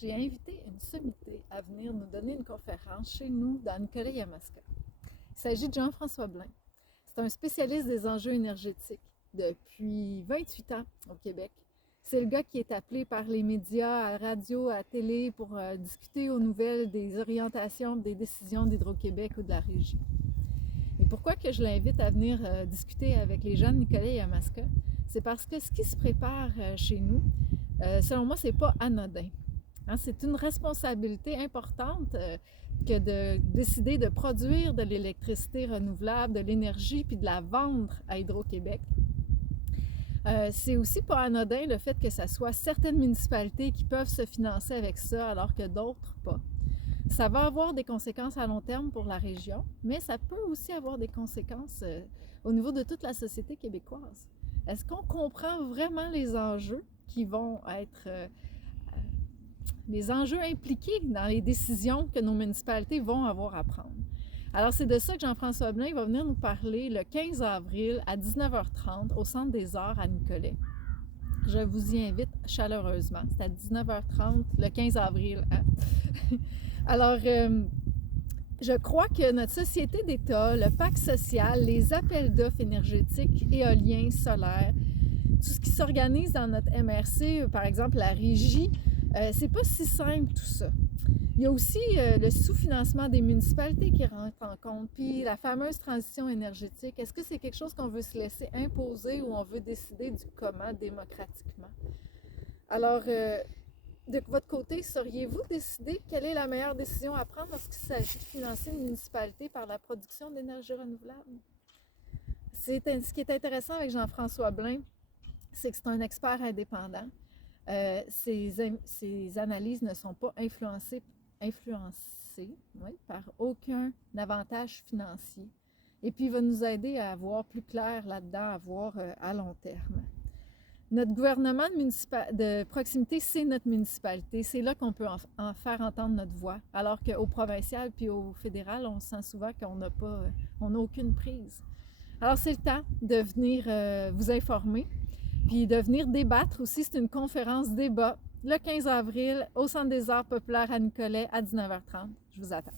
j'ai invité une sommité à venir nous donner une conférence chez nous dans Nicolet-Yamaska. Il s'agit de Jean-François Blain. C'est un spécialiste des enjeux énergétiques depuis 28 ans au Québec. C'est le gars qui est appelé par les médias, à la radio, à la télé pour discuter aux nouvelles des orientations, des décisions d'Hydro-Québec ou de la régie. Et pourquoi que je l'invite à venir discuter avec les gens de Nicolet-Yamaska? C'est parce que ce qui se prépare chez nous, selon moi, c'est pas anodin. C'est une responsabilité importante que de décider de produire de l'électricité renouvelable, de l'énergie, puis de la vendre à Hydro-Québec. C'est aussi pas anodin le fait que ce soit certaines municipalités qui peuvent se financer avec ça, alors que d'autres pas. Ça va avoir des conséquences à long terme pour la région, mais ça peut aussi avoir des conséquences au niveau de toute la société québécoise. Est-ce qu'on comprend vraiment les enjeux qui vont être les enjeux impliqués dans les décisions que nos municipalités vont avoir à prendre? Alors, c'est de ça que Jean-François Blain va venir nous parler le 15 avril à 19h30 au Centre des Arts à Nicolet. Je vous y invite chaleureusement. C'est à 19h30 le 15 avril. Alors, je crois que notre société d'État, le pacte social, les appels d'offres énergétiques, éoliens, solaires, tout ce qui s'organise dans notre MRC, par exemple la régie, c'est pas si simple tout ça. Il y a aussi le sous-financement des municipalités qui rentre en compte, puis la fameuse transition énergétique. Est-ce que c'est quelque chose qu'on veut se laisser imposer ou on veut décider du comment démocratiquement? Alors, de votre côté, sauriez-vous décider quelle est la meilleure décision à prendre lorsqu'il s'agit de financer une municipalité par la production d'énergie renouvelable? Ce qui est intéressant avec Jean-François Blain, c'est que c'est un expert indépendant. Ses analyses ne sont pas influencées par aucun avantage financier. Et puis, il va nous aider à voir plus clair là-dedans, à voir à long terme. Notre gouvernement de proximité, c'est notre municipalité. C'est là qu'on peut en faire entendre notre voix. Alors qu'au provincial puis au fédéral, on sent souvent qu'on n'a aucune prise. Alors, c'est le temps de venir vous informer. Puis de venir débattre aussi, c'est une conférence débat le 15 avril au Centre des Arts populaires à Nicolet à 19h30. Je vous attends.